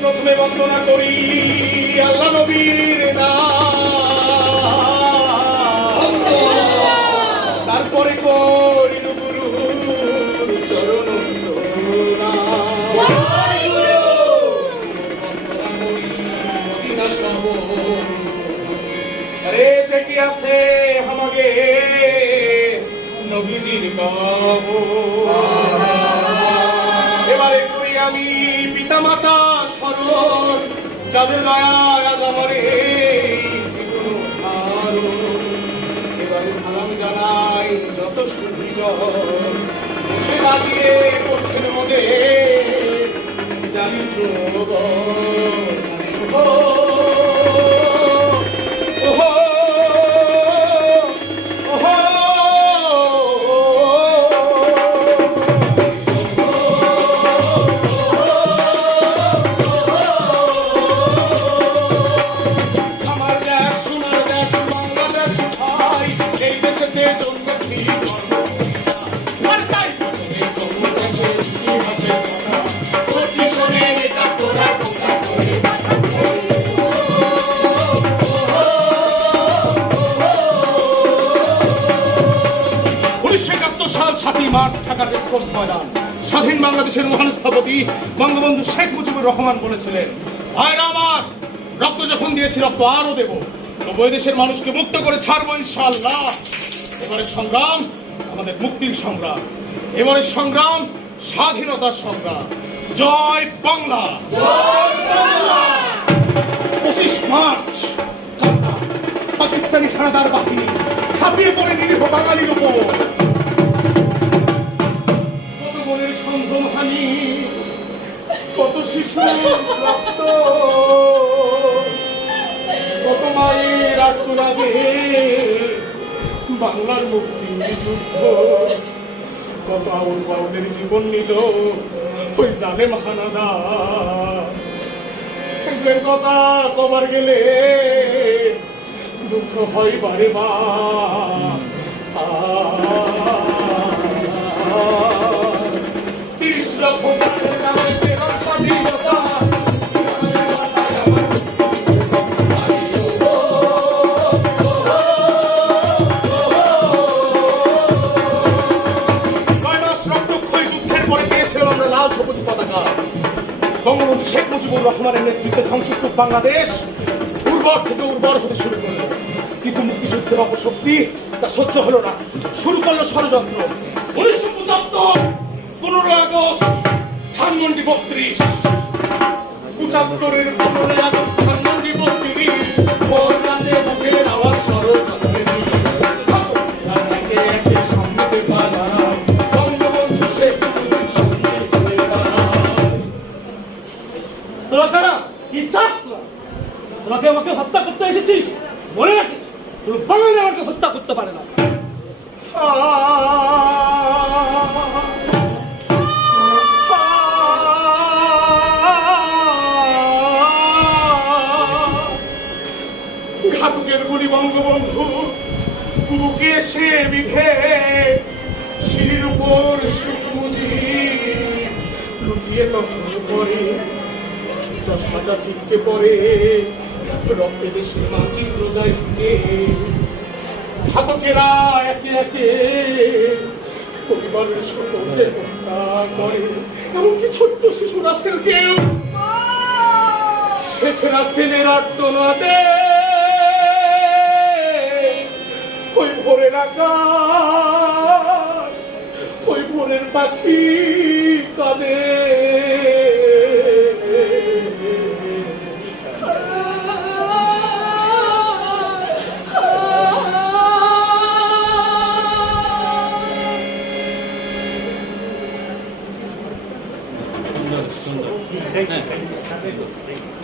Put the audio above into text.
প্রথমে বন্দনা করি, আল্লাহ নবীর তারপরে করি গুরুর চরণ করি মদিনা দেখি আছে আমাকে, নবীজির কবর। এবারে করি আমি পিতা মাতা স্মরণ যাদের দয়ায় আমার। এবারে সালাম জানাই যত দাঁড়িয়ে করছেন মোদের জানিস সাতই মার্চ ঢাকার স্বাধীন বাংলাদেশের মহান স্থপতি বঙ্গবন্ধু শেখ মুজিবুর রহমান বলেছিলেন, ভাইরা আমার, রক্ত যখন দিয়েছি, রক্ত আরও দেব। নব্বই দেশের মানুষকে মুক্ত করে ছাড়বো ইনশাল্লাহ এবারে সংগ্রাম আমাদের মুক্তির সংগ্রাম। এবারে সংগ্রাম স্বাধীনতার সংগ্রাম। জয় বাংলা। পঁচিশ মার্চ পাকিস্তানি হানাদার বাহিনী ছাপিয়ে পড়ে নিরীহ বাঙালির উপর। কত মনের সম্ভ্রম হানি, কত শিশু রক্ত, কত মায়ের আত্মরাগে বাংলার মুক্তি যুদ্ধ, কত আউল বাউলের জীবন নিল। ওই জালেম মহানাদা এগুলোর কথা কবার গেলে দুঃখ হয় বারে বা লাল, সবুজ পতাকা। বঙ্গবন্ধু শেখ মুজিবুর রহমানের নেতৃত্বে ধ্বংসস্তূপ বাংলাদেশ উর্বর থেকে উর্বর হতে শুরু করল। কিন্তু মুক্তিযুদ্ধের অপশক্তি তা সহ্য হলো না। শুরু করল ষড়যন্ত্র। উনিশশো পঁচাত্তর, পনেরোই আগস্ট, ধানমন্ডি বত্রিশ। পঁচাত্তরের পনেরোই আগস্ট তোরা কারা? কি চাস তোরা? তোরা আমাকে হত্যা করতে এসেছিস? মনে রাখিস? তোর বাঙালি আমাকে হত্যা করতে পারে না। ঘাতকের গুলি বঙ্গবন্ধু, বুকে এসে বিধে, সিঁড়ির উপর ছিটকে পড়ে। রক্তে দেশের মানচিত্র যায় খুঁজে ঘাতকেরা একে একে পরিবারের সকলকে হত্যা করে। এমনকি ছোট্ট শিশু রাসেলকেও। শেখ রাসেলের আর্তনাদে। ওই ভোরের আকাশ, ওই ভোরের পাখি কাঁদে। はい